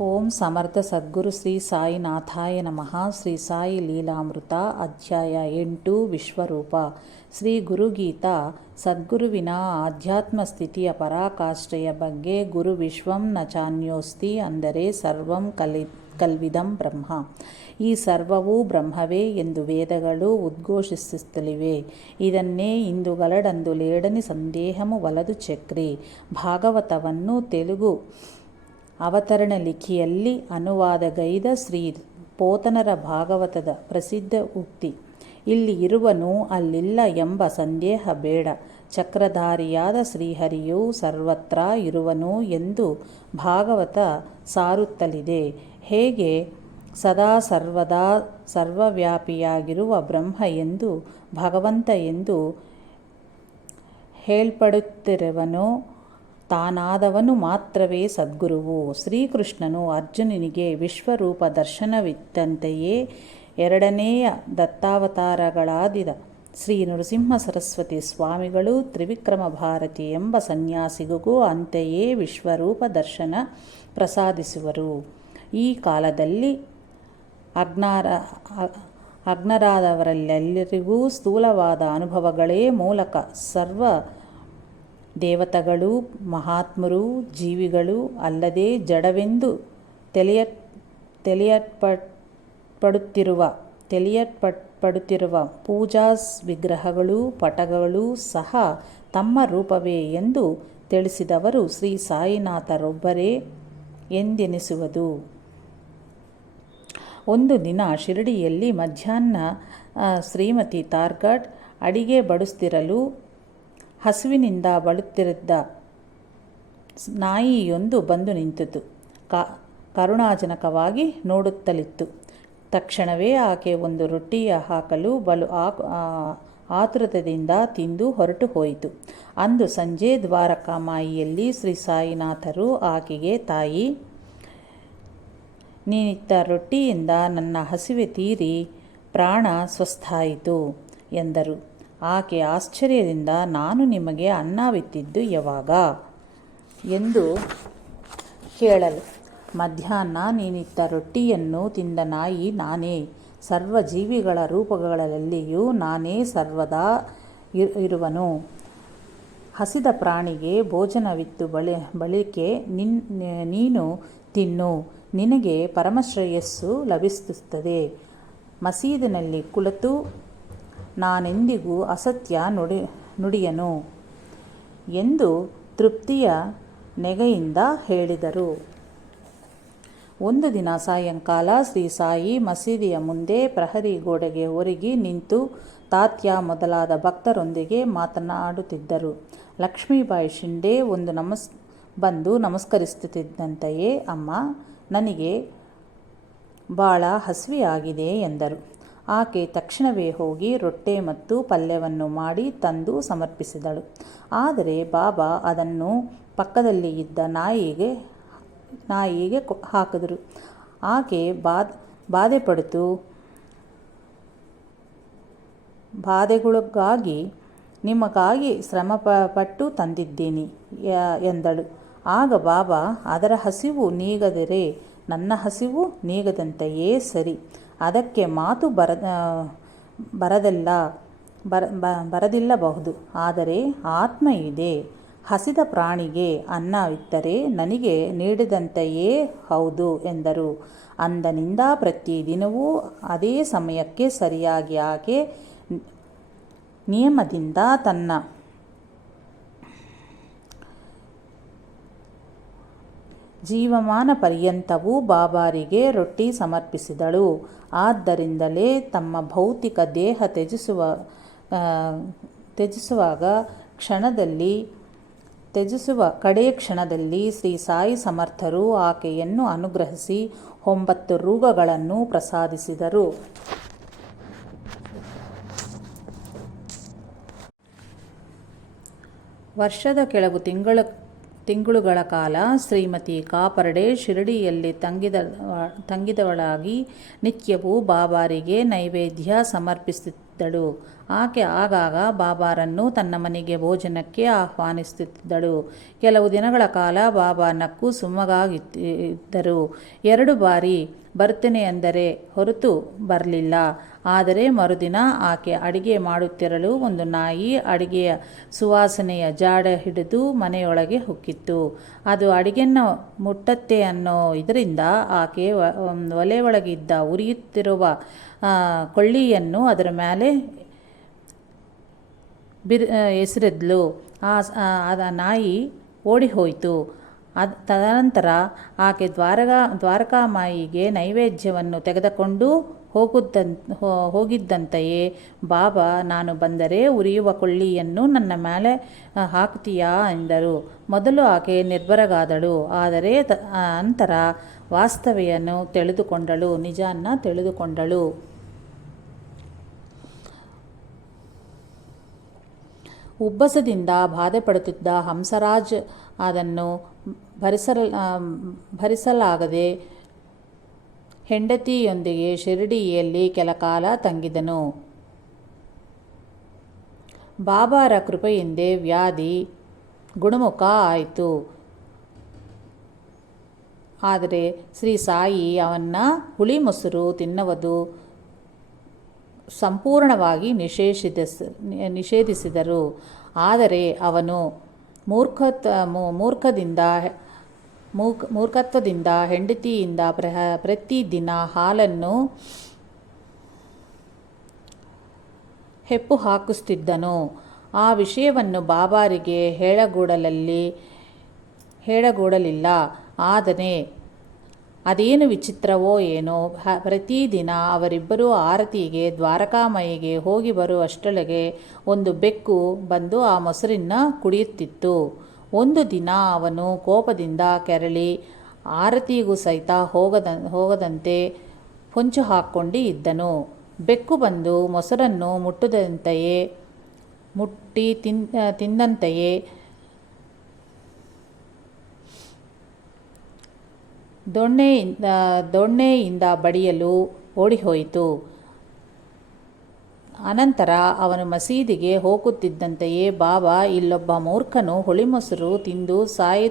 ಓಂ ಸಮರ್ಥ ಸದ್ಗುರು ಶ್ರೀ ಸಾಯಿನಾಥಾಯ ನಮಃ. ಶ್ರೀ ಸಾಯಿ ಲೀಲಾಮೃತ ಅಧ್ಯಾಯ ಎಂಟು ವಿಶ್ವರೂಪ. ಶ್ರೀ ಗುರುಗೀತಾ ಸದ್ಗುರುವಿನ ಆಧ್ಯಾತ್ಮ ಸ್ಥಿತಿಯ ಪರಾಕಾಷ್ಠೆಯ ಬಗ್ಗೆ ಗುರು ವಿಶ್ವಂ ನ ಚಾನ್ಯೋಸ್ತಿ ಅಂದರೆ ಸರ್ವಂ ಕಲಿ, ಕಲ್ವಿದಂ ಬ್ರಹ್ಮ. ಈ ಸರ್ವವೂ ಬ್ರಹ್ಮವೇ ಎಂದು ವೇದಗಳು ಉದ್ಘೋಷಿಸುತ್ತಲಿವೆ. ಇದನ್ನೇ ಇಂದುಗಳಡಂದು ಲೇಡನಿ ಸಂದೇಹಮು ವಲದು ಚಕ್ರಿ. ಭಾಗವತವನ್ನು ತೆಲುಗು ಅವತರಣ ಲಿಖಿಯಲ್ಲಿ ಅನುವಾದಗೈದ ಶ್ರೀ ಪೋತನರ ಭಾಗವತದ ಪ್ರಸಿದ್ಧ ಉಕ್ತಿ. ಇಲ್ಲಿ ಇರುವನು ಅಲ್ಲಿಲ್ಲ ಎಂಬ ಸಂದೇಹ ಬೇಡ. ಚಕ್ರಧಾರಿಯಾದ ಶ್ರೀಹರಿಯು ಸರ್ವತ್ರ ಇರುವನು ಎಂದು ಭಾಗವತ ಸಾರುತ್ತಲಿದೆ. ಹೇಗೆ? ಸದಾ ಸರ್ವದಾ ಸರ್ವವ್ಯಾಪಿಯಾಗಿರುವ ಬ್ರಹ್ಮ ಎಂದು ಭಗವಂತ ಎಂದು ಹೇಳ್ಪಡುತ್ತಿರುವನೋ ತಾನಾದವನು ಮಾತ್ರವೇ ಸದ್ಗುರುವು. ಶ್ರೀಕೃಷ್ಣನು ಅರ್ಜುನನಿಗೆ ವಿಶ್ವರೂಪ ದರ್ಶನವಿದ್ದಂತೆಯೇ ಎರಡನೆಯ ದತ್ತಾವತಾರಗಳಾದಿದ ಶ್ರೀ ನರಸಿಂಹ ಸರಸ್ವತಿ ಸ್ವಾಮಿಗಳು ತ್ರಿವಿಕ್ರಮ ಭಾರತಿ ಎಂಬ ಸನ್ಯಾಸಿಗೂ ಅಂತೆಯೇ ವಿಶ್ವರೂಪ ದರ್ಶನ ಪ್ರಸಾದಿಸುವರು. ಈ ಕಾಲದಲ್ಲಿ ಅಗ್ನಾರ ಅಗ್ನರಾದವರೆಲ್ಲರಿಗೂ ಸ್ಥೂಲವಾದ ಅನುಭವಗಳೇ ಮೂಲಕ ಸರ್ವ ದೇವತೆಗಳು, ಮಹಾತ್ಮರು, ಜೀವಿಗಳು ಅಲ್ಲದೆ ಜಡವೆಂದು ತೆಲೆಯ ತೆಲೆಯಲ್ಪಡುತ್ತಿರುವ ತೆಲೆಯಲ್ಪಡುತ್ತಿರುವ ಪೂಜಾಸ್ ವಿಗ್ರಹಗಳು, ಪಟಗಳು ಸಹ ತಮ್ಮ ರೂಪವೇ ಎಂದು ತಿಳಿಸಿದವರು ಶ್ರೀ ಸಾಯಿನಾಥರೊಬ್ಬರೇ ಎಂದೆನಿಸುವುದು. ಒಂದು ದಿನ ಶಿರಡಿಯಲ್ಲಿ ಮಧ್ಯಾಹ್ನ ಶ್ರೀಮತಿ ತಾರ್ಗಡ್ ಅಡಿಗೆ ಬಡಿಸ್ತಿರಲು ಹಸುವಿನಿಂದ ಬಳುತ್ತಿದ್ದ ನಾಯಿಯೊಂದು ಬಂದು ನಿಂತಿತು. ಕ, ಕರುಣಾಜನಕವಾಗಿ ನೋಡುತ್ತಲಿತ್ತು. ತಕ್ಷಣವೇ ಆಕೆ ಒಂದು ರೊಟ್ಟಿಯ ಹಾಕಲು ಬಲು ಆತುರತೆಯಿಂದ ತಿಂದು ಹೊರಟು ಹೋಯಿತು. ಅಂದು ಸಂಜೆ ದ್ವಾರಕಾಮಾಯಿಯಲ್ಲಿ ಶ್ರೀ ಸಾಯಿನಾಥರು ಆಕೆಗೆ, ತಾಯಿ, ನೀನಿತ್ತ ರೊಟ್ಟಿಯಿಂದ ನನ್ನ ಹಸಿವೆ ತೀರಿ, ಪ್ರಾಣ ಸ್ವಸ್ಥಾಯಿತು ಎಂದರು. ಆಕೆ ಆಶ್ಚರ್ಯದಿಂದ, ನಾನು ನಿಮಗೆ ಅನ್ನವಿತ್ತಿದ್ದು ಯಾವಾಗ? ಎಂದು ಕೇಳಲು, ಮಧ್ಯಾಹ್ನ ನೀನಿತ್ತ ರೊಟ್ಟಿಯನ್ನು ತಿಂದ ನಾಯಿ ನಾನೇ. ಸರ್ವ ಜೀವಿಗಳ ರೂಪಗಳಲ್ಲಿಯೂ ನಾನೇ ಸರ್ವದಾ ಇರುವನು. ಹಸಿದ ಪ್ರಾಣಿಗೆ ಭೋಜನವಿತ್ತು ಬಳಿ, ಬಳಿಕೆ ನಿನ್, ನೀನು ತಿನ್ನು. ನಿನಗೆ ಪರಮಶ್ರೇಯಸ್ಸು ಲಭಿಸುತ್ತದೆ. ಮಸೀದಿನಲ್ಲಿ ಕುಳಿತು ನಾನೆಂದಿಗೂ ಅಸತ್ಯ ನುಡಿ, ನುಡಿಯನು ಎಂದು ತೃಪ್ತಿಯ ನೆಗೆಯಿಂದ ಹೇಳಿದರು. ಒಂದು ದಿನ ಸಾಯಂಕಾಲ ಶ್ರೀ ಸಾಯಿ ಮಸೀದಿಯ ಮುಂದೆ ಪ್ರಹರಿ ಗೋಡೆಗೆ ಒರಗಿ ನಿಂತು ತಾತ್ಯ ಮೊದಲಾದ ಭಕ್ತರೊಂದಿಗೆ ಮಾತನಾಡುತ್ತಿದ್ದರು. ಲಕ್ಷ್ಮೀಬಾಯಿ ಶಿಂಡೆ ಒಂದು ನಮಸ್, ಬಂದು ನಮಸ್ಕರಿಸುತ್ತಿದ್ದಂತೆಯೇ, ಅಮ್ಮ, ನನಗೆ ಭಾಳ ಹಸಿವೆಯಾಗಿದೆ ಎಂದರು. ಆಕೆ ತಕ್ಷಣವೇ ಹೋಗಿ ರೊಟ್ಟೆ ಮತ್ತು ಪಲ್ಯವನ್ನು ಮಾಡಿ ತಂದು ಸಮರ್ಪಿಸಿದಳು. ಆದರೆ ಬಾಬಾ ಅದನ್ನು ಪಕ್ಕದಲ್ಲಿ ಇದ್ದ ನಾಯಿಗೆ ನಾಯಿಗೆ ಹಾಕಿದರು. ಆಕೆ ಬಾಧೆ ಪಡೆತು ಬಾಧೆಗಳಿಗಾಗಿ ನಿಮಗಾಗಿ ಶ್ರಮ ಪಟ್ಟು ತಂದಿದ್ದೀನಿ ಎಂದಳು. ಆಗ ಬಾಬಾ, ಅದರ ಹಸಿವು ನೀಗದರೆ ನನ್ನ ಹಸಿವು ನೀಗದಂತೆಯೇ ಸರಿ. ಅದಕ್ಕೆ ಮಾತು ಬರ ಬರದಲ್ಲ, ಬರ ಬರದಿಲ್ಲಬಹುದು. ಆದರೆ ಆತ್ಮ ಇದೆ ಹಸಿದ ಪ್ರಾಣಿಗೆ ಅನ್ನವಿತ್ತರೆ ನನಗೆ ನೀಡಿದಂತೆಯೇ ಹೌದು ಎಂದರು. ಅಂದನಿಂದ ಪ್ರತಿದಿನವೂ ಅದೇ ಸಮಯಕ್ಕೆ ಸರಿಯಾಗಿ ಆಕೆ ನಿಯಮದಿಂದ ತನ್ನ ಜೀವಮಾನ ಪರ್ಯಂತವೂ ಬಾಬಾರಿಗೆ ರೊಟ್ಟಿ ಸಮರ್ಪಿಸಿದಳು. ಆದ್ದರಿಂದಲೇ ತಮ್ಮ ಭೌತಿಕ ದೇಹ ತ್ಯಜಿಸುವ ತ್ಯಜಿಸುವಾಗ ಕ್ಷಣದಲ್ಲಿ, ತ್ಯಜಿಸುವ ಕಡೆಯ ಕ್ಷಣದಲ್ಲಿ ಶ್ರೀ ಸಾಯಿ ಸಮರ್ಥರು ಆಕೆಯನ್ನು ಅನುಗ್ರಹಿಸಿ ಒಂಬತ್ತು ರೋಗಗಳನ್ನು ಪ್ರಸಾದಿಸಿದರು. ವರ್ಷದ ಕೆಲವು ತಿಂಗಳ ತಿಂಗಳುಗಳ ಕಾಲ ಶ್ರೀಮತಿ ಕಾಪರ್ಡೆ ಶಿರಡಿಯಲ್ಲಿ ತಂಗಿದ, ತಂಗಿದವಳಾಗಿ ನಿತ್ಯವೂ ಬಾಬಾರಿಗೆ ನೈವೇದ್ಯ ಸಮರ್ಪಿಸುತ್ತಿದ್ದಳು. ಆಕೆ ಆಗಾಗ ಬಾಬಾರನ್ನು ತನ್ನ ಮನೆಗೆ ಭೋಜನಕ್ಕೆ ಆಹ್ವಾನಿಸುತ್ತಿದ್ದಳು. ಕೆಲವು ದಿನಗಳ ಕಾಲ ಬಾಬಾ ನಕ್ಕು ಸುಮ್ಮಗಾಗಿದ್ದರು ಎರಡು ಬಾರಿ ಬರ್ತೇನೆ ಎಂದರೆ ಹೊರತು ಬರಲಿಲ್ಲ. ಆದರೆ ಮರುದಿನ ಆಕೆ ಅಡಿಗೆ ಮಾಡುತ್ತಿರಲು ಒಂದು ನಾಯಿ ಅಡಿಗೆಯ ಸುವಾಸನೆಯ ಜಾಡ ಹಿಡಿದು ಮನೆಯೊಳಗೆ ಹುಕ್ಕಿತ್ತು. ಅದು ಅಡಿಗೆಯನ್ನು ಮುಟ್ಟತ್ತೆ ಅನ್ನೋ ಇದರಿಂದ ಆಕೆ ಒಲೆ ಒಳಗಿದ್ದ ಉರಿಯುತ್ತಿರುವ ಕೊಳ್ಳಿಯನ್ನು ಅದರ ಮೇಲೆ ಬಿರ್, ಎಸೆರಿದ್ಲು. ಆ ನಾಯಿ ಓಡಿ ಹೋಯಿತು ಅದ್ ತದನಂತರ ಆಕೆ ದ್ವಾರಕಾ ದ್ವಾರಕಾಮಾಯಿಗೆ ನೈವೇದ್ಯವನ್ನು ತೆಗೆದುಕೊಂಡು ಹೋಗುದ್ದಂ ಹೋ- ಹೋಗಿದ್ದಂತೆಯೇ, ಬಾಬಾ, ನಾನು ಬಂದರೆ ಉರಿಯುವ ಕೊಳ್ಳಿಯನ್ನು ನನ್ನ ಮೇಲೆ ಹಾಕ್ತೀಯಾ? ಎಂದರು. ಮೊದಲು ಆಕೆ ನಿರ್ಭರಗಾದಳು. ಆದರೆ ನಂತರ ವಾಸ್ತವೆಯನ್ನು ತಿಳಿದುಕೊಂಡಳು, ನಿಜಾನ್ನ ತಿಳಿದುಕೊಂಡಳು. ಉಬ್ಬಸದಿಂದ ಬಾಧೆಪಡುತ್ತಿದ್ದ ಹಂಸರಾಜ್ ಅದನ್ನು ಭರಿಸಲ ಭರಿಸಲಾಗದೆ ಹೆಂಡತಿಯೊಂದಿಗೆ ಶಿರಡಿಯಲ್ಲಿ ಕೆಲಕಾಲ ತಂಗಿದನು. ಬಾಬಾರ ಕೃಪೆಯಿಂದೆ ವ್ಯಾಧಿ ಗುಣಮುಖ ಆಯಿತು. ಆದರೆ ಶ್ರೀ ಸಾಯಿ ಅವನ್ನ ಹುಳಿ ಮೊಸರು ತಿನ್ನುವುದು ಸಂಪೂರ್ಣವಾಗಿ ನಿಷೇಧಿಸ ನಿಷೇಧಿಸಿದರು. ಆದರೆ ಅವನು ಮೂರ್ಖತ್ ಮೂರ್ಖದಿಂದ, ಮೂಕ್, ಮೂರ್ಖತ್ವದಿಂದ, ಹೆಂಡತಿಯಿಂದ ಪ್ರಹ, ಪ್ರತಿದಿನ ಹಾಲನ್ನು ಹೆಪ್ಪು ಹಾಕಿಸ್ತಿದ್ದನು ಆ ವಿಷಯವನ್ನು ಬಾಬಾರಿಗೆ ಹೇಳಗೂಡಲಲ್ಲಿ, ಹೇಳಗೂಡಲಿಲ್ಲ. ಆದರೆ ಅದೇನು ವಿಚಿತ್ರವೋ ಏನೋ ಪ್ರತಿದಿನ ಅವರಿಬ್ಬರೂ ಆರತಿಗೆ, ದ್ವಾರಕಾಮಯಿಗೆ ಹೋಗಿ ಬರುವಷ್ಟೊಳಗೆ ಒಂದು ಬೆಕ್ಕು ಬಂದು ಆ ಮೊಸರಿನ ಕುಡಿಯುತ್ತಿತ್ತು. ಒಂದು ದಿನ ಅವನು ಕೋಪದಿಂದ ಕೆರಳಿ ಆರತಿಗೂ ಸಹಿತ ಹೋಗದ, ಹೋಗದಂತೆ ಹೊಂಚು ಹಾಕ್ಕೊಂಡು ಇದ್ದನು. ಬೆಕ್ಕು ಬಂದು ಮೊಸರನ್ನು ಮುಟ್ಟದಂತೆಯೇ, ಮುಟ್ಟಿ ತಿನ್, ತಿಂದಂತೆಯೇ ದೊಣ್ಣೆಯಿಂದ ದೊಣ್ಣೆಯಿಂದ ಬಡಿಯಲು ಓಡಿಹೋಯಿತು. ಅನಂತರ ಅವನು ಮಸೀದಿಗೆ ಹೋಗುತ್ತಿದ್ದಂತೆಯೇ ಬಾಬಾ ಇಲ್ಲೊಬ್ಬ ಮೂರ್ಖನು ಹುಳಿಮೊಸರು ತಿಂದು ಸಾಯಿ,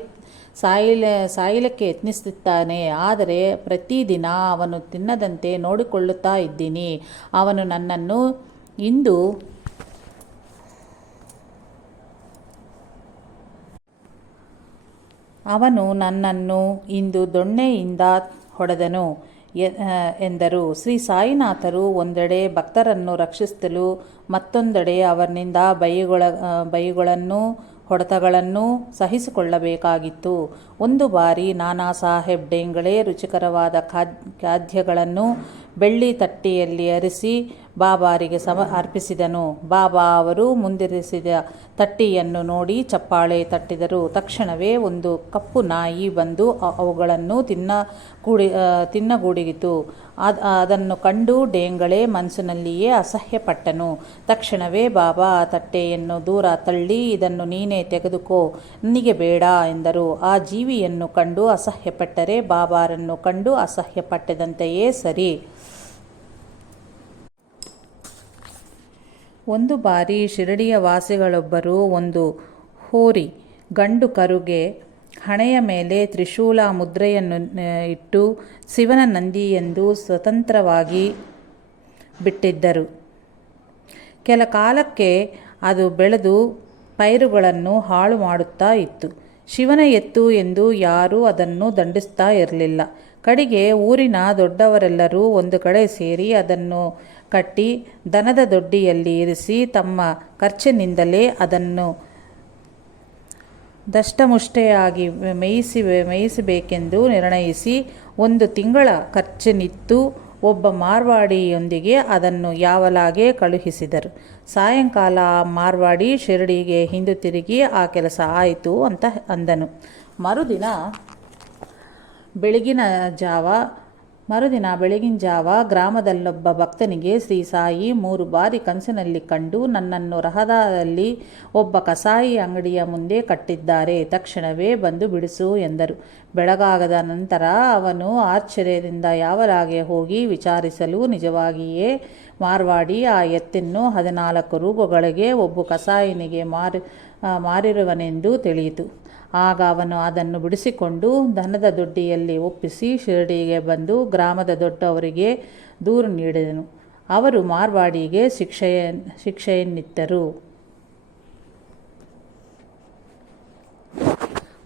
ಸಾಯಿಲ, ಸಾಯಲಿಕ್ಕೆ ಯತ್ನಿಸುತ್ತಾನೆ ಆದರೆ ಪ್ರತಿದಿನ ಅವನು ತಿನ್ನದಂತೆ ನೋಡಿಕೊಳ್ಳುತ್ತಾ ಇದ್ದೀನಿ. ಅವನು ನನ್ನನ್ನು ಇಂದು ಅವನು ನನ್ನನ್ನು ಇಂದು ದೊಣ್ಣೆಯಿಂದ ಹೊಡೆದನು ಎಂದರು. ಶ್ರೀ ಸಾಯಿನಾಥರು ಒಂದೆಡೆ ಭಕ್ತರನ್ನು ರಕ್ಷಿಸಲು ಮತ್ತೊಂದೆಡೆ ಅವರಿಂದ ಬೈಗೊಳ ಬೈಗಳನ್ನು ಹೊಡೆತಗಳನ್ನು ಸಹಿಸಿಕೊಳ್ಳಬೇಕಾಗಿತ್ತು. ಒಂದು ಬಾರಿ ನಾನಾ ಸಾಹೇಬ್ ಡೇಂಗಳೇ ರುಚಿಕರವಾದ ಖಾದ್, ಖಾದ್ಯಗಳನ್ನು ಬೆಳ್ಳಿ ತಟ್ಟೆಯಲ್ಲಿ ಅರಿಸಿ ಬಾಬಾರಿಗೆ ಸಮ ಅರ್ಪಿಸಿದನು. ಬಾಬಾ ಅವರು ಮುಂದಿರಿಸಿದ ತಟ್ಟಿಯನ್ನು ನೋಡಿ ಚಪ್ಪಾಳೆ ತಟ್ಟಿದರು ತಕ್ಷಣವೇ ಒಂದು ಕಪ್ಪು ನಾಯಿ ಬಂದು ಅವುಗಳನ್ನು ತಿನ್ನ ಕೂಡಿ ತಿನ್ನಗೂಡಿಗಿತು ಅದ್ ಅದನ್ನು ಕಂಡು ಡೇಂಗಳೆ ಮನಸ್ಸಿನಲ್ಲಿಯೇ ಅಸಹ್ಯಪಟ್ಟನು. ತಕ್ಷಣವೇ ಬಾಬಾ, ತಟ್ಟೆಯನ್ನು ದೂರ ತಳ್ಳಿ ಇದನ್ನು ನೀನೇ ತೆಗೆದುಕೋ, ನನಗೆ ಬೇಡ ಎಂದರು. ಆ ಜೀವಿಯನ್ನು ಕಂಡು ಅಸಹ್ಯಪಟ್ಟರೆ ಬಾಬಾರನ್ನು ಕಂಡು ಅಸಹ್ಯಪಟ್ಟದಂತೆಯೇ ಸರಿ. ಒಂದು ಬಾರಿ ಶಿರಡಿಯ ವಾಸಿಗಳೊಬ್ಬರು ಒಂದು ಹೋರಿ ಗಂಡು ಕರುಗೆ ಹಣೆಯ ಮೇಲೆ ತ್ರಿಶೂಲ ಮುದ್ರೆಯನ್ನು ಇಟ್ಟು ಶಿವನ ನಂದಿ ಎಂದು ಸ್ವತಂತ್ರವಾಗಿ ಬಿಟ್ಟಿದ್ದರು. ಕೆಲ ಕಾಲಕ್ಕೆ ಅದು ಬೆಳೆದು ಪೈರುಗಳನ್ನು ಹಾಳು ಮಾಡುತ್ತಾ ಇತ್ತು. ಶಿವನ ಎತ್ತು ಎಂದು ಯಾರೂ ಅದನ್ನು ದಂಡಿಸ್ತಾ ಇರಲಿಲ್ಲ. ಕಡೆಗೆ ಊರಿನ ದೊಡ್ಡವರೆಲ್ಲರೂ ಒಂದು ಕಡೆ ಸೇರಿ ಅದನ್ನು ಕಟ್ಟಿ ದನದ ದೊಡ್ಡಿಯಲ್ಲಿ ಇರಿಸಿ ತಮ್ಮ ಖರ್ಚಿನಿಂದಲೇ ಅದನ್ನು ದಷ್ಟಮುಷ್ಟೆಯಾಗಿ ಮೇಯಿಸಿ, ಮೇಯಿಸಬೇಕೆಂದು ನಿರ್ಣಯಿಸಿ ಒಂದು ತಿಂಗಳ ಖರ್ಚಿನಿತ್ತು. ಒಬ್ಬ ಮಾರ್ವಾಡಿಯೊಂದಿಗೆ ಅದನ್ನು ಯಾವಲಾಗೆ ಕಳುಹಿಸಿದರು. ಸಾಯಂಕಾಲ ಆ ಮಾರ್ವಾಡಿ ಶಿರಡಿಗೆ ಹಿಂದುತಿರುಗಿ ಆ ಕೆಲಸ ಆಯಿತು ಅಂತ ಅಂದನು. ಮರುದಿನ ಬೆಳಗಿನ ಜಾವ ಮರುದಿನ ಬೆಳಗಿನ ಜಾವ ಗ್ರಾಮದಲ್ಲೊಬ್ಬ ಭಕ್ತನಿಗೆ ಶ್ರೀ ಸಾಯಿ ಮೂರು ಬಾರಿ ಕನಸಿನಲ್ಲಿ ಕಂಡು ನನ್ನನ್ನು ರಹದಲ್ಲಿ ಒಬ್ಬ ಕಸಾಯಿ ಅಂಗಡಿಯ ಮುಂದೆ ಕಟ್ಟಿದ್ದಾರೆ. ತಕ್ಷಣವೇ ಬಂದು ಬಿಡಿಸು ಎಂದರು. ಬೆಳಗಾಗದ ನಂತರ ಅವನು ಆಶ್ಚರ್ಯದಿಂದ ಯಾವರಾಗೆ ಹೋಗಿ ವಿಚಾರಿಸಲು ನಿಜವಾಗಿಯೇ ಮಾರ್ವಾಡಿ, ಆ ಎತ್ತನ್ನು ಹದಿನಾಲ್ಕು ರೂಪಗಳಿಗೆ ಒಬ್ಬ ಕಸಾಯಿನಿಗೆ ಮಾರಿ ಮಾರಿರುವನೆಂದು ತಿಳಿಯಿತು. ಆಗ ಅವನು ಅದನ್ನು ಬಿಡಿಸಿಕೊಂಡು ದನದ ದೊಡ್ಡಿಯಲ್ಲಿ ಒಪ್ಪಿಸಿ ಶಿರಡಿಗೆ ಬಂದು ಗ್ರಾಮದ ದೊಡ್ಡವರಿಗೆ ದೂರು ನೀಡಿದನು. ಅವರು ಮಾರ್ವಾಡಿಗೆ ಶಿಕ್ಷೆಯ, ಶಿಕ್ಷೆಯನ್ನಿತ್ತರು.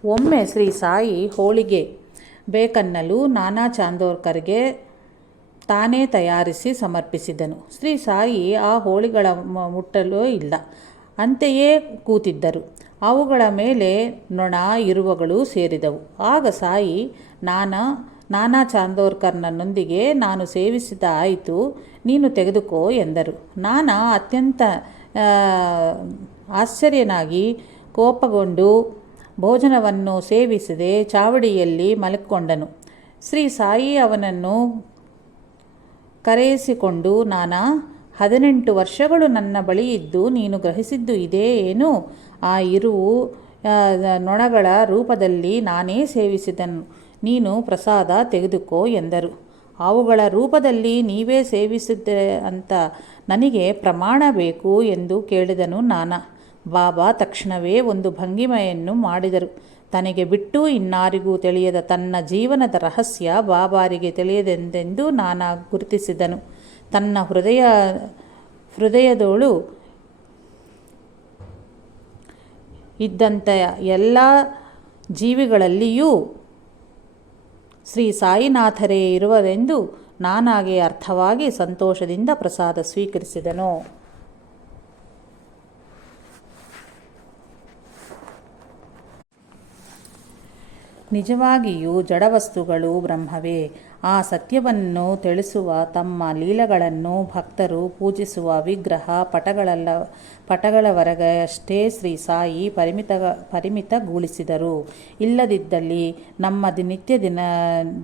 ಒಮ್ಮೆ ಶ್ರೀ ಸಾಯಿ ಹೋಳಿಗೆ ಬೇಕನ್ನಲು ನಾನಾ ಚಾಂದೋರ್ಕರ್ಗೆ ತಾನೇ ತಯಾರಿಸಿ ಸಮರ್ಪಿಸಿದನು. ಶ್ರೀ ಸಾಯಿ ಆ ಹೋಳಿಗಳ ಮುಟ್ಟಲೂ ಇಲ್ಲ. ಅಂತೆಯೇ ಕೂತಿದ್ದರು. ಅವುಗಳ ಮೇಲೆ ನೊಣ ಇರುವಗಳು ಸೇರಿದವು. ಆಗ ಸಾಯಿ, ನಾನಾ ನಾನಾ ಚಾಂದೋರ್ಕರ್ನೊಂದಿಗೆ ನಾನು ಸೇವಿಸಿದ ಆಯಿತು, ನೀನು ತೆಗೆದುಕೋ ಎಂದರು. ನಾನಾ ಅತ್ಯಂತ ಆಶ್ಚರ್ಯನಾಗಿ ಕೋಪಗೊಂಡು ಭೋಜನವನ್ನು ಸೇವಿಸದೆ ಚಾವಡಿಯಲ್ಲಿ ಮಲಕ್ಕೊಂಡನು ಶ್ರೀ ಸಾಯಿ ಅವನನ್ನು ಕರೆಯಿಸಿಕೊಂಡು, ನಾನಾ, ಹದಿನೆಂಟು ವರ್ಷಗಳು ನನ್ನ ಬಳಿ ಇದ್ದು ನೀನು ಗ್ರಹಿಸಿದ್ದು ಇದೇ ಏನು? ಆ ಇರುವು ನೊಣಗಳ ರೂಪದಲ್ಲಿ ನಾನೇ ಸೇವಿಸಿದನು. ನೀನು ಪ್ರಸಾದ ತೆಗೆದುಕೋ ಎಂದರು. ಅವುಗಳ ರೂಪದಲ್ಲಿ ನೀವೇ ಸೇವಿಸಿದ್ದೆ ಅಂತ ನನಗೆ ಪ್ರಮಾಣ ಬೇಕು ಎಂದು ಕೇಳಿದನು ನಾನ. ಬಾಬಾ ತಕ್ಷಣವೇ ಒಂದು ಭಂಗಿಮೆಯನ್ನು ಮಾಡಿದರು. ತನಗೆ ಬಿಟ್ಟು ಇನ್ನಾರಿಗೂ ತಿಳಿಯದ ತನ್ನ ಜೀವನದ ರಹಸ್ಯ ಬಾಬಾರಿಗೆ ತಿಳಿಯದೆಂದೆಂದು ನಾನಾ ಗುರುತಿಸಿದನು. ತನ್ನ ಹೃದಯ, ಹೃದಯದೋಳು ಇದ್ದಂಥ ಎಲ್ಲ ಜೀವಿಗಳಲ್ಲಿಯೂ ಶ್ರೀ ಸಾಯಿನಾಥರೇ ಇರುವರೆಂದು ನಾನಾಗೆ ಅರ್ಥವಾಗಿ ಸಂತೋಷದಿಂದ ಪ್ರಸಾದ ಸ್ವೀಕರಿಸಿದನು. ನಿಜವಾಗಿಯೂ ಜಡವಸ್ತುಗಳು ಬ್ರಹ್ಮವೇ. ಆ ಸತ್ಯವನ್ನು ತಿಳಿಸುವ ತಮ್ಮ ಲೀಲೆಗಳನ್ನು ಭಕ್ತರು ಪೂಜಿಸುವ ವಿಗ್ರಹ ಪಟಗಳಲ್ಲ, ಪಟಗಳವರೆಗಷ್ಟೇ ಶ್ರೀ ಸಾಯಿ ಪರಿಮಿತ, ಪರಿಮಿತಗೊಳಿಸಿದರು. ಇಲ್ಲದಿದ್ದಲ್ಲಿ ನಮ್ಮ ನಿತ್ಯ ದಿನ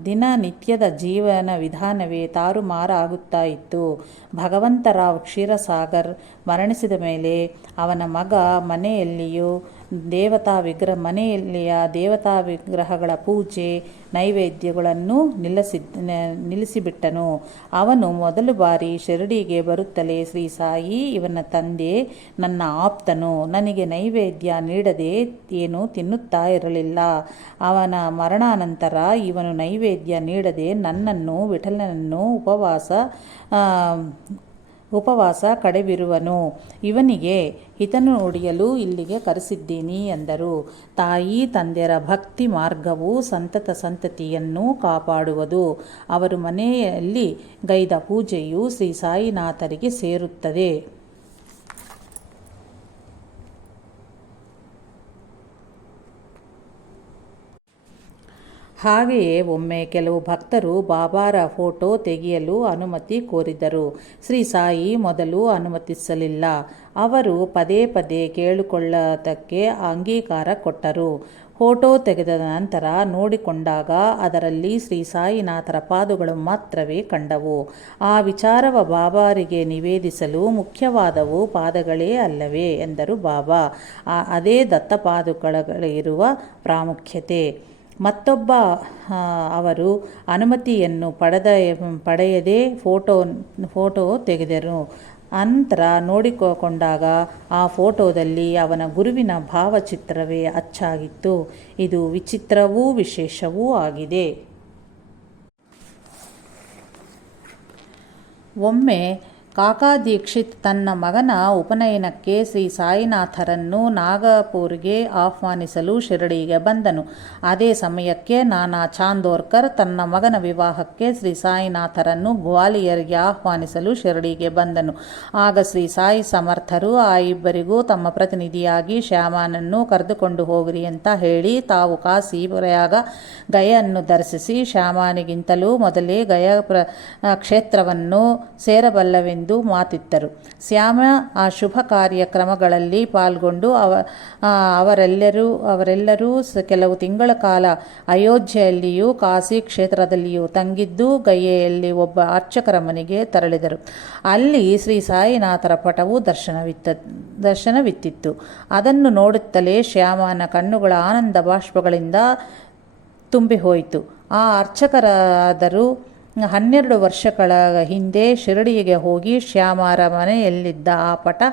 ದಿನನಿತ್ಯದ ಜೀವನ ವಿಧಾನವೇ ತಾರುಮಾರಾಗುತ್ತಾ ಇತ್ತು. ಭಗವಂತರಾವ್ ಕ್ಷೀರಸಾಗರ್ ಮರಣಿಸಿದ ಮೇಲೆ ಅವನ ಮಗ ಮನೆಯಲ್ಲಿಯೂ ದೇವತಾ ವಿಗ್ರಹ, ಮನೆಯಲ್ಲಿಯ ದೇವತಾ ವಿಗ್ರಹಗಳ ಪೂಜೆ, ನೈವೇದ್ಯಗಳನ್ನು ನಿಲ್ಲಿಸಿ ನಿಲ್ಲಿಸಿಬಿಟ್ಟನು. ಅವನು ಮೊದಲು ಬಾರಿ ಶಿರಡಿಗೆ ಬರುತ್ತಲೇ, ಶ್ರೀ ಸಾಯಿ, ಇವನ ತಂದೆ ನನ್ನ ಆಪ್ತನು. ನನಗೆ ನೈವೇದ್ಯ ನೀಡದೆ ಏನು ತಿನ್ನುತ್ತಾ ಇರಲಿಲ್ಲ. ಅವನ ಮರಣಾನಂತರ ಇವನು ನೈವೇದ್ಯ ನೀಡದೆ ನನ್ನನ್ನು, ವಿಠಲನನ್ನು ಉಪವಾಸ ಉಪವಾಸ ಕಡೆವಿರುವನು. ಇವನಿಗೆ ಹಿತನು ನುಡಿಯಲು ಇಲ್ಲಿಗೆ ಕರೆಸಿದ್ದೀನಿ ಎಂದರು. ತಾಯಿ ತಂದೆಯರ ಭಕ್ತಿ ಮಾರ್ಗವು ಸಂತತ ಸಂತತಿಯನ್ನು ಕಾಪಾಡುವುದು. ಅವರು ಮನೆಯಲ್ಲಿ ಗೈದ ಪೂಜೆಯು ಶ್ರೀ ಸಾಯಿನಾಥರಿಗೆ ಸೇರುತ್ತದೆ. ಹಾಗೆಯೇ ಒಮ್ಮೆ ಕೆಲವು ಭಕ್ತರು ಬಾಬಾರ ಫೋಟೋ ತೆಗೆಯಲು ಅನುಮತಿ ಕೋರಿದರು. ಶ್ರೀ ಸಾಯಿ ಮೊದಲು ಅನುಮತಿಸಲಿಲ್ಲ. ಅವರು ಪದೇ ಪದೇ ಕೇಳಿಕೊಳ್ಳೋದಕ್ಕೆ ಅಂಗೀಕಾರ ಕೊಟ್ಟರು. ಫೋಟೋ ತೆಗೆದ ನಂತರ ನೋಡಿಕೊಂಡಾಗ ಅದರಲ್ಲಿ ಶ್ರೀ ಸಾಯಿನಾಥರ ಪಾದಗಳು ಮಾತ್ರವೇ ಕಂಡವು. ಆ ವಿಚಾರವ ಬಾಬಾರಿಗೆ ನಿವೇದಿಸಲು ಮುಖ್ಯವಾದವು ಪಾದಗಳೇ ಅಲ್ಲವೇ ಎಂದರು ಬಾಬಾ. ಅದೇ ದತ್ತಪಾದುಗಳಿರುವ ಪ್ರಾಮುಖ್ಯತೆ. ಮತ್ತೊಬ್ಬ ಅವರು ಅನುಮತಿಯನ್ನು ಪಡೆದ, ಪಡೆಯದೇ ಫೋಟೋ ಫೋಟೋ ತೆಗೆದರು. ಅಂತರ ನೋಡಿಕೊಂಡಾಗ ಆ ಫೋಟೋದಲ್ಲಿ ಅವನ ಗುರುವಿನ ಭಾವಚಿತ್ರವೇ ಅಚ್ಚಾಗಿತ್ತು. ಇದು ವಿಚಿತ್ರವೂ ವಿಶೇಷವೂ ಆಗಿದೆ. ಒಮ್ಮೆ ಕಾಕಾ ದೀಕ್ಷಿತ್ ತನ್ನ ಮಗನ ಉಪನಯನಕ್ಕೆ ಶ್ರೀ ಸಾಯಿನಾಥರನ್ನು ನಾಗಪುರ್ಗೆ ಆಹ್ವಾನಿಸಲು ಶಿರಡಿಗೆ ಬಂದನು. ಅದೇ ಸಮಯಕ್ಕೆ ನಾನಾ ಚಾಂದೋರ್ಕರ್ ತನ್ನ ಮಗನ ವಿವಾಹಕ್ಕೆ ಶ್ರೀ ಸಾಯಿನಾಥರನ್ನು ಗ್ವಾಲಿಯರ್ಗೆ ಆಹ್ವಾನಿಸಲು ಶಿರಡಿಗೆ ಬಂದನು. ಆಗ ಶ್ರೀ ಸಾಯಿ ಸಮರ್ಥರು ಆ ಇಬ್ಬರಿಗೂ ತಮ್ಮ ಪ್ರತಿನಿಧಿಯಾಗಿ ಶ್ಯಾಮನನ್ನು ಕರೆದುಕೊಂಡು ಹೋಗಿರಿ ಅಂತ ಹೇಳಿ ತಾವು ಕಾಸಿ ಪ್ರಯಾಗ ಗಯವನ್ನು ದರ್ಶಿಸಿ ಶ್ಯಾಮನಿಗಿಂತಲೂ ಮೊದಲೇ ಗಯ ಪ್ರ ಕ್ಷೇತ್ರವನ್ನು ಸೇರಬಲ್ಲವೆಂದು ಎಂದು ಮಾತಿತ್ತರು. ಶ್ಯಾಮ ಆ ಶುಭ ಕಾರ್ಯಕ್ರಮಗಳಲ್ಲಿ ಪಾಲ್ಗೊಂಡು ಅವ ಅವರೆಲ್ಲರೂ ಅವರೆಲ್ಲರೂ ಕೆಲವು ತಿಂಗಳ ಕಾಲ ಅಯೋಧ್ಯೆಯಲ್ಲಿಯೂ ಕಾಶಿ ಕ್ಷೇತ್ರದಲ್ಲಿಯೂ ತಂಗಿದ್ದು ಗಯ್ಯೆಯಲ್ಲಿ ಒಬ್ಬ ಅರ್ಚಕರ ಮನೆಗೆ ತೆರಳಿದರು. ಅಲ್ಲಿ ಶ್ರೀ ಸಾಯಿನಾಥರ ಪಟವು ದರ್ಶನವಿತ್ತ, ದರ್ಶನವಿತ್ತಿತ್ತು. ಅದನ್ನು ನೋಡುತ್ತಲೇ ಶ್ಯಾಮನ ಕಣ್ಣುಗಳ ಆನಂದ ಬಾಷ್ಪಗಳಿಂದ ತುಂಬಿ ಹೋಯಿತು ಆ ಅರ್ಚಕರಾದರೂ ಹನ್ನೆರಡು ವರ್ಷಗಳ ಹಿಂದೆ ಶಿರಡಿಗೆ ಹೋಗಿ ಶ್ಯಾಮರ ಮನೆಯಲ್ಲಿದ್ದ ಆ ಪಟ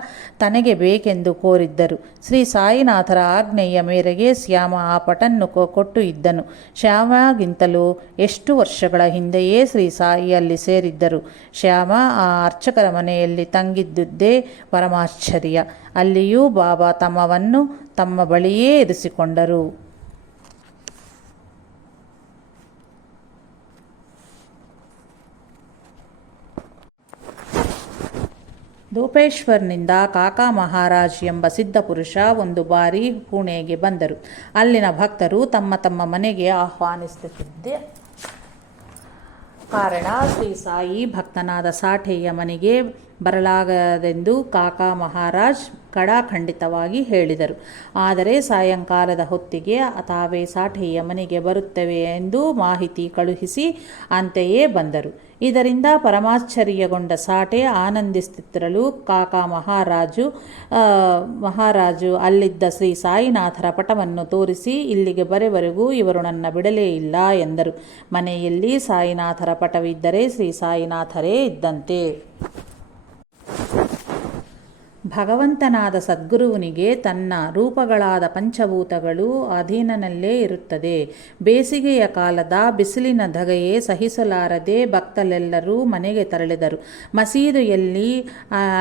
ತನಗೆ ಬೇಕೆಂದು ಕೋರಿದ್ದರು. ಶ್ರೀ ಸಾಯಿನಾಥರ ಆಜ್ಞೆಯ ಮೇರೆಗೆ ಶ್ಯಾಮ ಆ ಪಟನ್ನು ಕೊಟ್ಟು ಇದ್ದನು. ಶ್ಯಾಮಗಿಂತಲೂ ಎಷ್ಟು ವರ್ಷಗಳ ಹಿಂದೆಯೇ ಶ್ರೀ ಸಾಯಿ ಅಲ್ಲಿ ಸೇರಿದ್ದರು. ಶ್ಯಾಮ ಆ ಅರ್ಚಕರ ಮನೆಯಲ್ಲಿ ತಂಗಿದ್ದುದೇ ಪರಮಾಶ್ಚರ್ಯ. ಅಲ್ಲಿಯೂ ಬಾಬಾ ತಮ್ಮವನ್ನು ತಮ್ಮ ಬಳಿಯೇ ಇರಿಸಿಕೊಂಡರು. ಧೂಪೇಶ್ವರ್ನಿಂದ ಕಾಕಾ ಮಹಾರಾಜ್ ಎಂಬ ಸಿದ್ಧ ಪುರುಷ ಒಂದು ಬಾರಿ ಪುಣೆಗೆ ಬಂದರು. ಅಲ್ಲಿನ ಭಕ್ತರು ತಮ್ಮ ತಮ್ಮ ಮನೆಗೆ ಆಹ್ವಾನಿಸುತ್ತಿದ್ದೆ. ಕಾರಣ, ಶ್ರೀ ಸಾಯಿ ಭಕ್ತನಾದ ಸಾಠೆಯ ಮನೆಗೆ ಬರಲಾಗದೆಂದು ಕಾಕಾ ಮಹಾರಾಜ್ ಕಡಾಖಂಡಿತವಾಗಿ ಹೇಳಿದರು. ಆದರೆ ಸಾಯಂಕಾಲದ ಹೊತ್ತಿಗೆ ತಾವೇ ಸಾಠೆಯ ಮನೆಗೆ ಬರುತ್ತವೆ ಎಂದು ಮಾಹಿತಿ ಕಳುಹಿಸಿ ಅಂತೆಯೇ ಬಂದರು. ಇದರಿಂದ ಪರಮಾಶ್ಚರ್ಯಗೊಂಡ ಸಾಟೆ ಆನಂದಿಸುತ್ತಿರಲು ಕಾಕಾ ಮಹಾರಾಜು ಮಹಾರಾಜು ಅಲ್ಲಿದ್ದ ಶ್ರೀ ಸಾಯಿನಾಥರ ಪಟವನ್ನು ತೋರಿಸಿ ಇಲ್ಲಿಗೆ ಬರೆವರೆಗೂ ಇವರು ನನ್ನ ಬಿಡಲೇ ಇಲ್ಲ ಎಂದರು. ಮನೆಯಲ್ಲಿ ಸಾಯಿನಾಥರ ಪಟವಿದ್ದರೆ ಶ್ರೀ ಸಾಯಿನಾಥರೇ ಇದ್ದಂತೆ. ಭಗವಂತನಾದ ಸದ್ಗುರುವಿನಿಗೆ ತನ್ನ ರೂಪಗಳಾದ ಪಂಚಭೂತಗಳು ಅಧೀನನಲ್ಲೇ ಇರುತ್ತದೆ. ಬೇಸಿಗೆಯ ಕಾಲದ ಬಿಸಿಲಿನ ಧಗೆಯೇ ಸಹಿಸಲಾರದೆ ಭಕ್ತಲೆಲ್ಲರೂ ಮನೆಗೆ ತೆರಳಿದರು. ಮಸೀದಿಯಲ್ಲಿ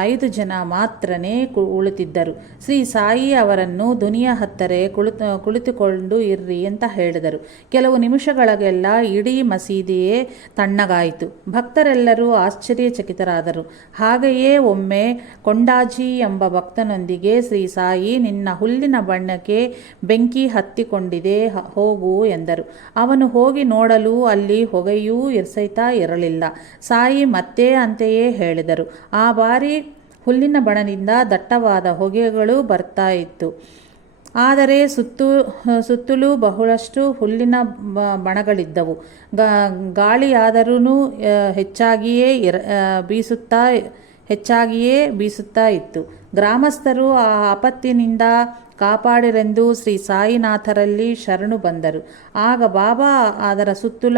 ಐದು ಜನ ಮಾತ್ರನೇ ಉಳಿತಿದ್ದರು ಶ್ರೀ ಸಾಯಿ ಅವರನ್ನು ದುನಿಯ ಹತ್ತರೆ ಕುಳಿತು ಕುಳಿತುಕೊಂಡು ಇರ್ರಿ ಅಂತ ಹೇಳಿದರು. ಕೆಲವು ನಿಮಿಷಗಳಿಗೆಲ್ಲ ಇಡೀ ಮಸೀದಿಯೇ ತಣ್ಣಗಾಯಿತು. ಭಕ್ತರೆಲ್ಲರೂ ಆಶ್ಚರ್ಯಚಕಿತರಾದರು. ಹಾಗೆಯೇ ಒಮ್ಮೆ ಕೊಂಡಾಜಿ ಎಂಬ ಭಕ್ತನೊಂದಿಗೆ, ಶ್ರೀ ಸಾಯಿ, ನಿನ್ನ ಹುಲ್ಲಿನ ಬಣ್ಣಕ್ಕೆ ಬೆಂಕಿ ಹತ್ತಿಕೊಂಡಿದೆ, ಹೋಗು ಎಂದರು. ಅವನು ಹೋಗಿ ನೋಡಲು ಅಲ್ಲಿ ಹೊಗೆಯೂ ಇರ್ಸೈತಾ ಇರಲಿಲ್ಲ. ಸಾಯಿ ಮತ್ತೆ ಅಂತೆಯೇ ಹೇಳಿದರು. ಆ ಬಾರಿ ಹುಲ್ಲಿನ ಬಣದಿಂದ ದಟ್ಟವಾದ ಹೊಗೆಗಳು ಬರ್ತಾ ಇತ್ತು. ಆದರೆ ಸುತ್ತು, ಸುತ್ತಲೂ ಬಹಳಷ್ಟು ಹುಲ್ಲಿನ ಬಣಗಳಿದ್ದವು. ಗಾಳಿಯಾದರೂ ಹೆಚ್ಚಾಗಿಯೇ ಇರ ಬೀಸುತ್ತಾ ಹೆಚ್ಚಾಗಿಯೇ ಬೀಸುತ್ತಾ ಇತ್ತು. ಗ್ರಾಮಸ್ಥರು ಆ ಆಪತ್ತಿನಿಂದ ಕಾಪಾಡಿರೆಂದು ಶ್ರೀ ಸಾಯಿನಾಥರಲ್ಲಿ ಶರಣು ಬಂದರು. ಆಗ ಬಾಬಾ ಅದರ ಸುತ್ತಲ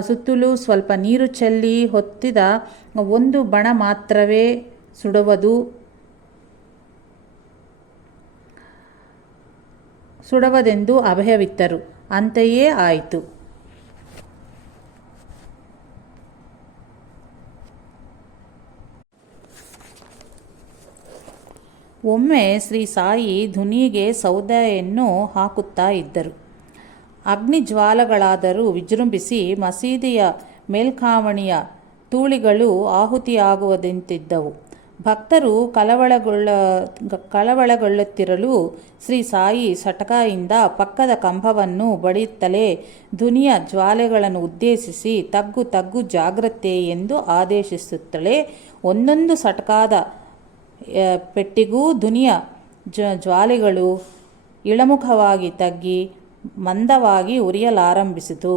ಸುತ್ತಲೂ ಸ್ವಲ್ಪ ನೀರು ಚೆಲ್ಲಿ ಹೊತ್ತಿದ ಒಂದು ಬಣ ಮಾತ್ರವೇ ಸುಡುವುದು, ಸುಡವದೆಂದು ಅಭಯವಿತ್ತರು. ಅಂತೆಯೇ ಆಯಿತು. ಒಮ್ಮೆ ಶ್ರೀ ಸಾಯಿ ಧುನಿಗೆ ಸೌದೆಯನ್ನು ಹಾಕುತ್ತಾ ಇದ್ದರು. ಅಗ್ನಿ ಜ್ವಾಲಗಳಾದರೂ ವಿಜೃಂಭಿಸಿ ಮಸೀದಿಯ ಮೇಲ್ಛಾವಣಿಯ ತೂಳಿಗಳು ಆಹುತಿಯಾಗುವುದಂತಿದ್ದವು ಭಕ್ತರು ಕಳವಳಗೊಳ್ಳ ಕಳವಳಗೊಳ್ಳುತ್ತಿರಲು ಶ್ರೀ ಸಾಯಿ ಸಟಕಾಯಿಂದ ಪಕ್ಕದ ಕಂಬವನ್ನು ಬಡಿಯುತ್ತಲೇ ಧುನಿಯ ಜ್ವಾಲೆಗಳನ್ನು ಉದ್ದೇಶಿಸಿ ತಗ್ಗು ತಗ್ಗು ಜಾಗ್ರತೆ ಎಂದು ಆದೇಶಿಸುತ್ತಲೇ ಒಂದೊಂದು ಸಟಕಾದ ಪೆಟ್ಟಿಗೂ ಜ, ಜ್ವಾಲೆಗಳು ಇಳಮುಖವಾಗಿ ತಗ್ಗಿ ಮಂದವಾಗಿ ಉರಿಯಲಾರಂಭಿಸಿತು.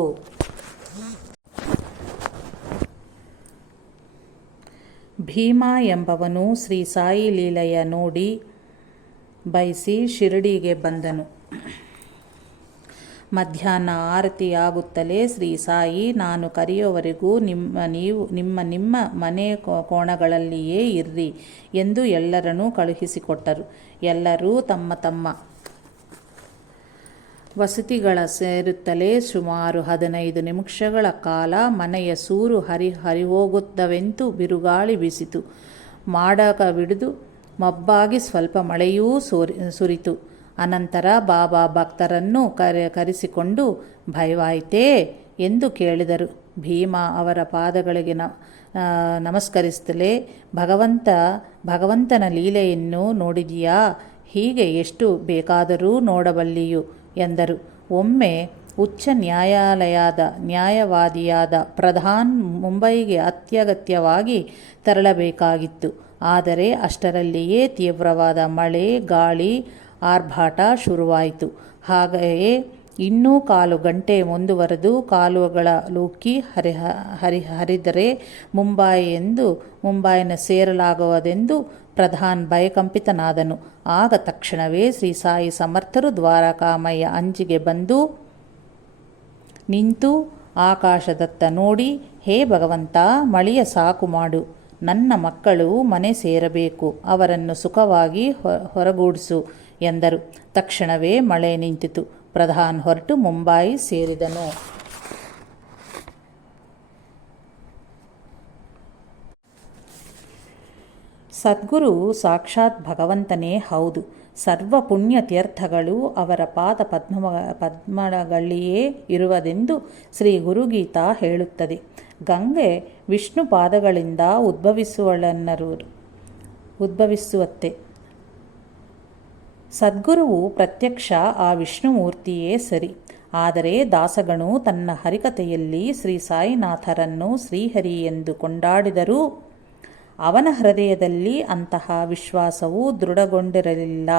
ಭೀಮ ಎಂಬವನು ಶ್ರೀ ಸಾಯಿ ಲೀಲೆಯ ನೋಡಿ ಬಯಸಿ ಶಿರಡಿಗೆ ಬಂದನು. ಮಧ್ಯಾಹ್ನ ಆರತಿಯಾಗುತ್ತಲೇ ಶ್ರೀ ಸಾಯಿ, ನಾನು ಕರೆಯುವವರೆಗೂ ನಿಮ್ಮ ನೀವು, ನಿಮ್ಮ ನಿಮ್ಮ ಮನೆ ಕೋಣಗಳಲ್ಲಿಯೇ ಇರ್ರಿ ಎಂದು ಎಲ್ಲರನ್ನೂ ಕಳುಹಿಸಿಕೊಟ್ಟರು. ಎಲ್ಲರೂ ತಮ್ಮ ತಮ್ಮ ವಸತಿಗಳ ಸೇರುತ್ತಲೇ ಸುಮಾರು ಹದಿನೈದು ನಿಮಿಷಗಳ ಕಾಲ ಮನೆಯ ಸೂರು ಹರಿ ಹರಿಹೋಗುತ್ತವೆಂತೂ ಬಿರುಗಾಳಿ ಬೀಸಿತು. ಮಾಡಕ ಬಿಡಿದು, ಮಬ್ಬಾಗಿ ಸ್ವಲ್ಪ ಮಳೆಯೂ ಸೋರಿ, ಸುರಿತು. ಅನಂತರ ಬಾಬಾ ಭಕ್ತರನ್ನು ಕರೆ ಕರೆಸಿಕೊಂಡು, ಭಯವಾಯಿತೇ ಎಂದು ಕೇಳಿದರು. ಭೀಮ ಅವರ ಪಾದಗಳಿಗೆ ನ ನಮಸ್ಕರಿಸುತ್ತಲೇ ಭಗವಂತ, ಭಗವಂತನ ಲೀಲೆಯನ್ನು ನೋಡಿದೀಯಾ? ಹೀಗೆ ಎಷ್ಟು ಬೇಕಾದರೂ ನೋಡಬಲ್ಲಿಯು ಎಂದರು. ಒಮ್ಮೆ ಉಚ್ಚ ನ್ಯಾಯಾಲಯದ ನ್ಯಾಯವಾದಿಯಾದ ಪ್ರಧಾನ್ ಮುಂಬೈಗೆ ಅತ್ಯಗತ್ಯವಾಗಿ ತೆರಳಬೇಕಾಗಿತ್ತು. ಆದರೆ ಅಷ್ಟರಲ್ಲಿಯೇ ತೀವ್ರವಾದ ಮಳೆ, ಗಾಳಿ ಆರ್ಭಾಟ ಶುರುವಾಯಿತು. ಹಾಗೆಯೇ ಇನ್ನೂ ಕಾಲು ಗಂಟೆ ಮುಂದುವರೆದು ಕಾಲುಗಳ ಲೂಕಿ ಹರಿಹ ಹರಿ, ಹರಿದರೆ ಮುಂಬಾಯಿ ಎಂದು ಮುಂಬಾಯಿನ ಸೇರಲಾಗುವುದೆಂದು ಪ್ರಧಾನ್ ಭಯಕಂಪಿತನಾದನು. ಆಗ ತಕ್ಷಣವೇ ಶ್ರೀ ಸಾಯಿ ಸಮರ್ಥರು ದ್ವಾರಕಾಮಯ್ಯ ಅಂಜಿಗೆ ಬಂದು ನಿಂತು ಆಕಾಶದತ್ತ ನೋಡಿ, ಹೇ ಭಗವಂತ, ಮಳೆಯ ಸಾಕು ಮಾಡು. ನನ್ನ ಮಕ್ಕಳು ಮನೆ ಸೇರಬೇಕು. ಅವರನ್ನು ಸುಖವಾಗಿ ಹೊರಗೂಡಿಸು. ಎಂದರು. ತಕ್ಷಣವೇ ಮಳೆ ನಿಂತಿತು. ಪ್ರಧಾನ್ ಹೊರಟು ಮುಂಬೈ ಸೇರಿದನು. ಸದ್ಗುರು ಸಾಕ್ಷಾತ್ ಭಗವಂತನೇ ಹೌದು. ಸರ್ವ ಪುಣ್ಯ ತೀರ್ಥಗಳು ಅವರ ಪಾದ ಪದ್ಮ ಪದ್ಮಗಳಿಯೇ ಇರುವುದೆಂದು ಶ್ರೀ ಗುರುಗೀತಾ ಹೇಳುತ್ತದೆ. ಗಂಗೆ ವಿಷ್ಣು ಪಾದಗಳಿಂದ ಉದ್ಭವಿಸುವಳನ್ನರು, ಉದ್ಭವಿಸುವತ್ತೆ. ಸದ್ಗುರುವು ಪ್ರತ್ಯಕ್ಷ ಆ ವಿಷ್ಣುಮೂರ್ತಿಯೇ ಸರಿ. ಆದರೆ ದಾಸಗಣು ತನ್ನ ಹರಿಕತೆಯಲ್ಲಿ ಶ್ರೀ ಸಾಯಿನಾಥರನ್ನು ಶ್ರೀಹರಿ ಎಂದು ಕೊಂಡಾಡಿದರೂ ಅವನ ಹೃದಯದಲ್ಲಿ ಅಂತಹ ವಿಶ್ವಾಸವು ದೃಢಗೊಂಡಿರಲಿಲ್ಲ.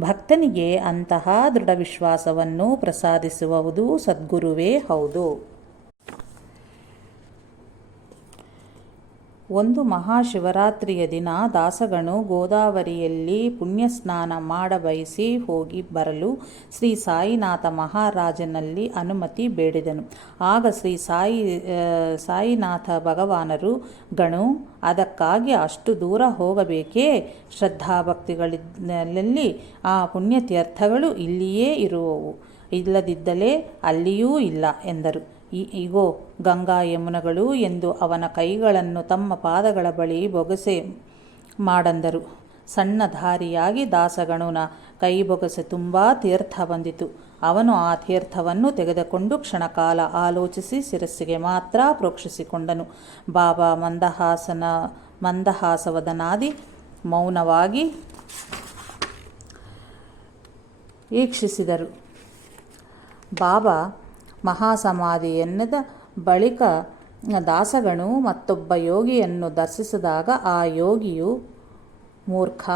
ಭಕ್ತನಿಗೆ ಅಂತಹ ದೃಢ ವಿಶ್ವಾಸವನ್ನು ಪ್ರಸಾದಿಸುವುದು ಸದ್ಗುರುವೇ ಹೌದು. ಒಂದು ಮಹಾಶಿವರಾತ್ರಿಯ ದಿನ ದಾಸಗಣು ಗೋದಾವರಿಯಲ್ಲಿ ಪುಣ್ಯಸ್ನಾನ ಮಾಡಬಯಸಿ ಹೋಗಿ ಬರಲು ಶ್ರೀ ಸಾಯಿನಾಥ ಮಹಾರಾಜನಲ್ಲಿ ಅನುಮತಿ ಬೇಡಿದನು. ಆಗ ಶ್ರೀ ಸಾಯಿ ಸಾಯಿನಾಥ ಭಗವಾನರು, ಗಣು, ಅದಕ್ಕಾಗಿ ಅಷ್ಟು ದೂರ ಹೋಗಬೇಕೇ? ಶ್ರದ್ಧಾಭಕ್ತಿಗಳಲ್ಲಿ ಆ ಪುಣ್ಯತೀರ್ಥಗಳು ಇಲ್ಲಿಯೇ ಇರುವವು. ಇಲ್ಲದಿದ್ದಲೇ ಅಲ್ಲಿಯೂ ಇಲ್ಲ ಎಂದರು. ಇಗೋ ಗಂಗಾ ಯಮುನಗಳು ಎಂದು ಅವನ ಕೈಗಳನ್ನು ತಮ್ಮ ಪಾದಗಳ ಬಳಿ ಬೊಗಸೆ ಮಾಡಂದರು. ಸಣ್ಣ ದಾರಿಯಾಗಿ ದಾಸಗಣುನ ಕೈ ಬೊಗಸೆ ತುಂಬ ತೀರ್ಥ ಬಂದಿತು. ಅವನು ಆ ತೀರ್ಥವನ್ನು ತೆಗೆದುಕೊಂಡು ಕ್ಷಣಕಾಲ ಆಲೋಚಿಸಿ ಶಿರಸ್ಸಿಗೆ ಮಾತ್ರ ಪ್ರೋಕ್ಷಿಸಿಕೊಂಡನು. ಬಾಬಾ ಮಂದಹಾಸನ, ಮಂದಹಾಸವದನಾದಿ ಮೌನವಾಗಿ ವೀಕ್ಷಿಸಿದರು. ಬಾಬಾ ಮಹಾಸಮಾಧಿ ಎನ್ನದ ಬಳಿಕ ದಾಸಗಣು ಮತ್ತೊಬ್ಬ ಯೋಗಿಯನ್ನು ದರ್ಶಿಸಿದಾಗ ಆ ಯೋಗಿಯು, ಮೂರ್ಖ,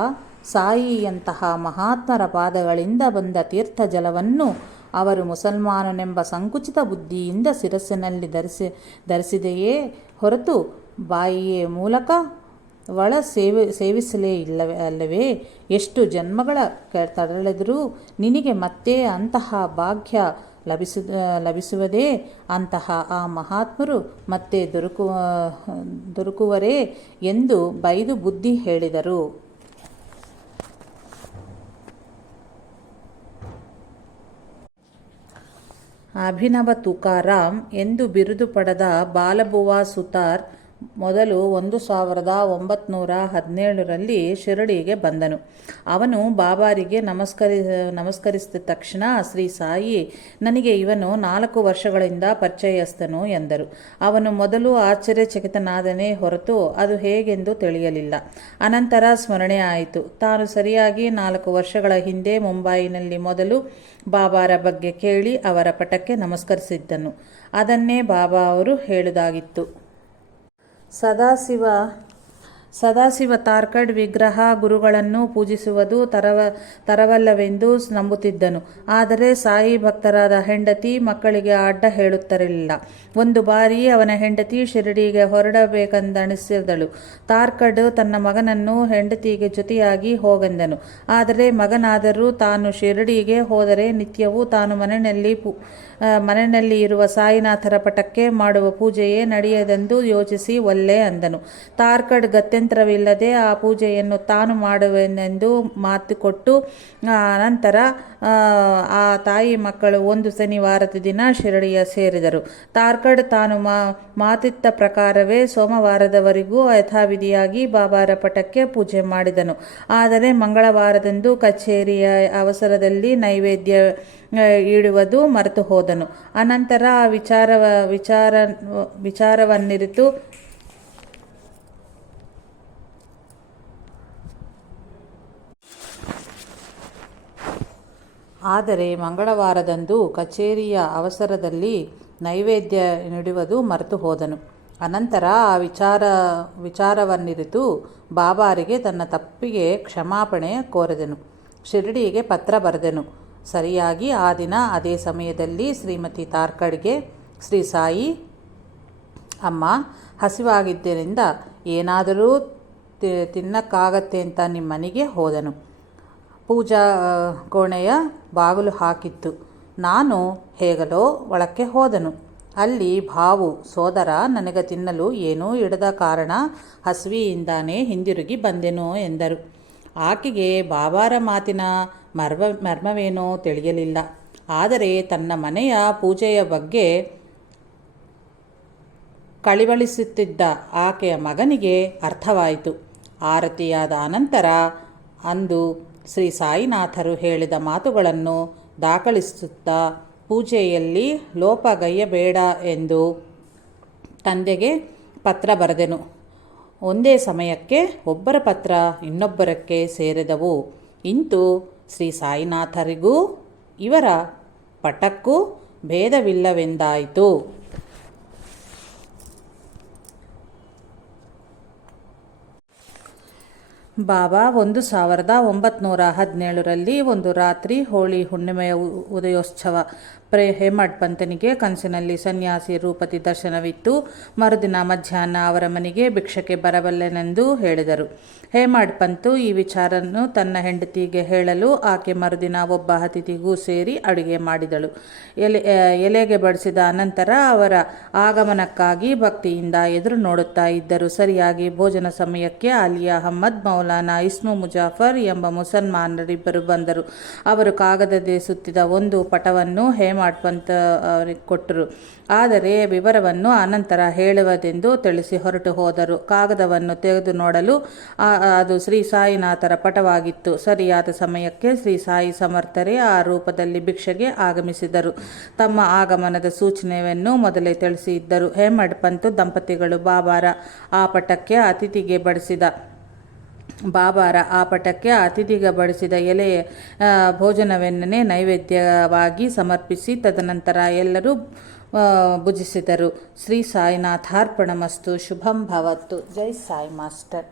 ಸಾಯಿಯಂತಹ ಮಹಾತ್ಮರ ಪಾದಗಳಿಂದ ಬಂದ ತೀರ್ಥ ಜಲವನ್ನು ಅವರು ಮುಸಲ್ಮಾನನೆಂಬ ಸಂಕುಚಿತ ಬುದ್ಧಿಯಿಂದ ಶಿರಸ್ಸಿನಲ್ಲಿ ಧರಿಸಿ, ಧರಿಸಿದೆಯೇ ಹೊರತು ಬಾಯಿಯ ಮೂಲಕ ಒಳ ಸೇವೆ, ಸೇವಿಸಲೇ ಇಲ್ಲವೇ, ಅಲ್ಲವೇ? ಎಷ್ಟು ಜನ್ಮಗಳ ತರಳೆದರೂ ನಿನಗೆ ಮತ್ತೆ ಅಂತಹ ಭಾಗ್ಯ ಲಭಿಸ ಲಭಿಸುವುದೇ ಅಂತಹ ಆ ಮಹಾತ್ಮರು ಮತ್ತೆ ದೊರಕುವ ದೊರಕುವರೇ ಎಂದು ಬೈದು ಬುದ್ಧಿ ಹೇಳಿದರು. ಅಭಿನವ ತುಕಾರಾಮ್ ಎಂದು ಬಿರುದು ಪಡೆದ ಬಾಲಬುವಾ ಸುತಾರ್ ಮೊದಲು ಒಂದು ಸಾವಿರದ ಒಂಬತ್ನೂರ ಹದಿನೇಳರಲ್ಲಿ ಶಿರಡಿಗೆ ಬಂದನು. ಅವನು ಬಾಬಾರಿಗೆ ನಮಸ್ಕರಿ, ನಮಸ್ಕರಿಸಿದ ತಕ್ಷಣ ಶ್ರೀ ಸಾಯಿ, ನನಗೆ ಇವನು ನಾಲ್ಕು ವರ್ಷಗಳಿಂದ ಪರಿಚಯಸ್ಥನು ಎಂದರು. ಅವನು ಮೊದಲು ಆಶ್ಚರ್ಯಚಕಿತನಾದನೇ ಹೊರತು ಅದು ಹೇಗೆಂದು ತಿಳಿಯಲಿಲ್ಲ. ಅನಂತರ ಸ್ಮರಣೆ ಆಯಿತು. ತಾನು ಸರಿಯಾಗಿ ನಾಲ್ಕು ವರ್ಷಗಳ ಹಿಂದೆ ಮುಂಬೈನಲ್ಲಿ ಮೊದಲು ಬಾಬಾರ ಬಗ್ಗೆ ಕೇಳಿ ಅವರ ಪಟಕ್ಕೆ ನಮಸ್ಕರಿಸಿದ್ದನು. ಅದನ್ನೇ ಬಾಬಾ ಅವರು ಹೇಳುವುದಾಗಿತ್ತು ಸದಾಶಿವ ಸದಾಶಿವ ತಾರ್ಕಡ್ ವಿಗ್ರಹ ಗುರುಗಳನ್ನು ಪೂಜಿಸುವುದು ತರವ, ತರವಲ್ಲವೆಂದು ನಂಬುತ್ತಿದ್ದನು. ಆದರೆ ಸಾಯಿ ಭಕ್ತರಾದ ಹೆಂಡತಿ ಮಕ್ಕಳಿಗೆ ಅಡ್ಡ ಹೇಳುತ್ತಿರಲಿಲ್ಲ ಒಂದು ಬಾರಿ ಅವನ ಹೆಂಡತಿ ಶಿರಡಿಗೆ ಹೊರಡಬೇಕೆಂದಣಿಸಿದಳು. ತಾರ್ಕಡ್ ತನ್ನ ಮಗನನ್ನು ಹೆಂಡತಿಗೆ ಜೊತೆಯಾಗಿ ಹೋಗೆಂದನು. ಆದರೆ ಮಗನಾದರೂ ತಾನು ಶಿರಡಿಗೆ ಹೋದರೆ ನಿತ್ಯವೂ ತಾನು ಮನೆಯಲ್ಲಿ ಮನೆಯಲ್ಲಿ ಇರುವ ಸಾಯಿನಾಥರ ಪಟಕ್ಕೆ ಮಾಡುವ ಪೂಜೆಯೇ ನಡೆಯದೆಂದು ಯೋಚಿಸಿ ಒಲ್ಲೆ ಅಂದನು. ತಾರ್ಕಡ್ ಗತ್ಯಂತರವಿಲ್ಲದೆ ಆ ಪೂಜೆಯನ್ನು ತಾನು ಮಾಡುವೆನೆಂದು ಮಾತು ಕೊಟ್ಟು ನಂತರ ಆ ತಾಯಿ ಮಕ್ಕಳು ಒಂದು ಶನಿವಾರದ ದಿನ ಶಿರಡಿಯ ಸೇರಿದರು. ತಾರ್ಕಡ್ ತಾನು ಮಾ, ಮಾತಿತ್ತ ಪ್ರಕಾರವೇ ಸೋಮವಾರದವರೆಗೂ ಯಥಾವಿಧಿಯಾಗಿ ಬಾಬಾರ ಪಟಕ್ಕೆ ಪೂಜೆ ಮಾಡಿದನು. ಆದರೆ ಮಂಗಳವಾರದಂದು ಕಚೇರಿಯ ಅವಸರದಲ್ಲಿ ನೈವೇದ್ಯ ಇಡುವುದು ಮರೆತು ಹೋದನು. ಅನಂತರ ಆ ವಿಚಾರವ, ವಿಚಾರ, ವಿಚಾರವನ್ನಿರಿತು. ಆದರೆ ಮಂಗಳವಾರದಂದು ಕಚೇರಿಯ ಅವಸರದಲ್ಲಿ ನೈವೇದ್ಯ ನೀಡುವುದು ಮರೆತು ಹೋದನು. ಅನಂತರ ಆ ವಿಚಾರ, ವಿಚಾರವನ್ನಿರಿತು. ಬಾಬಾರಿಗೆ ತನ್ನ ತಪ್ಪಿಗೆ ಕ್ಷಮಾಪಣೆ ಕೋರಿದನು. ಶಿರಡಿಗೆ ಪತ್ರ ಬರೆದನು. ಸರಿಯಾಗಿ ಆ ದಿನ ಅದೇ ಸಮಯದಲ್ಲಿ ಶ್ರೀಮತಿ ತಾರ್ಕಡ್ಗೆ, ಶ್ರೀ ಸಾಯಿ, ಅಮ್ಮ, ಹಸಿವಾಗಿದ್ದರಿಂದ ಏನಾದರೂ ತಿನ್ನಕ್ಕಾಗತ್ತೆ ಅಂತ ನಿಮ್ಮ ಮನೆಗೆ ಹೋದನು. ಪೂಜಾ ಕೋಣೆಯ ಬಾಗಿಲು ಹಾಕಿತ್ತು. ನಾನು ಹೇಗಲೋ ಒಳಕ್ಕೆ ಹೋದನು. ಅಲ್ಲಿ ಭಾವು, ಸೋದರ ನನಗೆ ತಿನ್ನಲು ಏನೂ ಇಡದ ಕಾರಣ ಹಸಿವೆಯಿಂದಾನೇ ಹಿಂದಿರುಗಿ ಬಂದೆನು ಎಂದರು. ಆಕೆಗೆ ಬಾಬಾರ ಮಾತಿನ ಮರ್ಮ, ಮರ್ಮವೇನೋ ತಿಳಿಯಲಿಲ್ಲ. ಆದರೆ ತನ್ನ ಮನೆಯ ಪೂಜೆಯ ಬಗ್ಗೆ ಕಳಿವಳಿಸುತ್ತಿದ್ದ ಆಕೆಯ ಮಗನಿಗೆ ಅರ್ಥವಾಯಿತು. ಆರತಿಯಾದ ಅನಂತರ ಅಂದು ಶ್ರೀ ಸಾಯಿನಾಥರು ಹೇಳಿದ ಮಾತುಗಳನ್ನು ದಾಖಲಿಸುತ್ತಾ ಪೂಜೆಯಲ್ಲಿ ಲೋಪಗೈಯಬೇಡ ಎಂದು ತಂದೆಗೆ ಪತ್ರ ಬರೆದೆನು. ಒಂದೇ ಸಮಯಕ್ಕೆ ಒಬ್ಬರ ಪತ್ರ ಇನ್ನೊಬ್ಬರಕ್ಕೆ ಸೇರಿದವು. ಇಂತು ಶ್ರೀ ಸಾಯಿನಾಥರಿಗೂ ಇವರ ಪಟಕ್ಕೂ ಭೇದವಿಲ್ಲವೆಂದಾಯಿತು. ಬಾಬಾ, ಒಂದು ಸಾವಿರದ ಒಂಬತ್ನೂರ ಹದಿನೇಳರಲ್ಲಿ ಒಂದು ರಾತ್ರಿ ಹೋಳಿ ಹುಣ್ಣಿಮೆಯ ಉದಯೋತ್ಸವ ಪ್ರೇ ಹೇಮಡ್ ಪಂತನಿಗೆ ಕನಸಿನಲ್ಲಿ ಸನ್ಯಾಸಿ ರೂಪತಿ ದರ್ಶನವಿತ್ತು. ಮರುದಿನ ಮಧ್ಯಾಹ್ನ ಅವರ ಮನೆಗೆ ಭಿಕ್ಷಕ್ಕೆ ಬರಬಲ್ಲೆನೆಂದು ಹೇಳಿದರು. ಹೇಮಡ್ ಪಂತು ಈ ವಿಚಾರವನ್ನು ತನ್ನ ಹೆಂಡತಿಗೆ ಹೇಳಲು ಆಕೆ ಮರುದಿನ ಒಬ್ಬ ಅತಿಥಿಗೂ ಸೇರಿ ಅಡುಗೆ ಮಾಡಿದಳು. ಎಲೆ ಎಲೆಗೆ ಬಡಿಸಿದ ಅನಂತರ ಅವರ ಆಗಮನಕ್ಕಾಗಿ ಭಕ್ತಿಯಿಂದ ಎದುರು ನೋಡುತ್ತಾ ಇದ್ದರು. ಸರಿಯಾಗಿ ಭೋಜನ ಸಮಯಕ್ಕೆ ಅಲಿಯಾ ಅಹಮ್ಮದ್, ಮೌಲಾನಾ ಇಸ್ಮು ಮುಜಾಫರ್ ಎಂಬ ಮುಸಲ್ಮಾನರಿಬ್ಬರು ಬಂದರು. ಅವರು ಕಾಗದದೇ ಸುತ್ತಿದ ಒಂದು ಪಟವನ್ನು ಹೇಮಾಡ್ ಪಂತ್ ಅವರಿಗೆ ಕೊಟ್ಟರು. ಆದರೆ ವಿವರವನ್ನು ಅನಂತರ ಹೇಳುವುದೆಂದು ತಿಳಿಸಿ ಹೊರಟು ಹೋದರು. ಕಾಗದವನ್ನು ತೆಗೆದು ನೋಡಲು ಅದು ಶ್ರೀ ಸಾಯಿನಾಥರ ಪಟವಾಗಿತ್ತು. ಸರಿಯಾದ ಸಮಯಕ್ಕೆ ಶ್ರೀ ಸಾಯಿ ಸಮರ್ಥರೇ ಆ ರೂಪದಲ್ಲಿ ಭಿಕ್ಷೆಗೆ ಆಗಮಿಸಿದರು. ತಮ್ಮ ಆಗಮನದ ಸೂಚನೆಯನ್ನು ಮೊದಲೇ ತಿಳಿಸಿದ್ದರು ಹೇಮಡ್ ಪಂತ್ ದಂಪತಿಗಳು ಬಾಬಾರ ಆ ಪಟಕ್ಕೆ ಅತಿಥಿಗೆ ಬಡಿಸಿದ. ಬಾಬಾರ ಆ ಪಟಕ್ಕೆ ಅತಿಥಿಗೆ ಬಡಿಸಿದ ಎಲೆ ಭೋಜನವೆನ್ನೇ ನೈವೇದ್ಯವಾಗಿ ಸಮರ್ಪಿಸಿ ತದನಂತರ ಎಲ್ಲರೂ ಭುಜಿಸಿದರು. ಶ್ರೀ ಸಾಯಿನಾಥಾರ್ಪಣಮಸ್ತು ಶುಭಂ ಭವತ್ತು. ಜೈ ಸಾಯಿ ಮಾಸ್ಟರ್.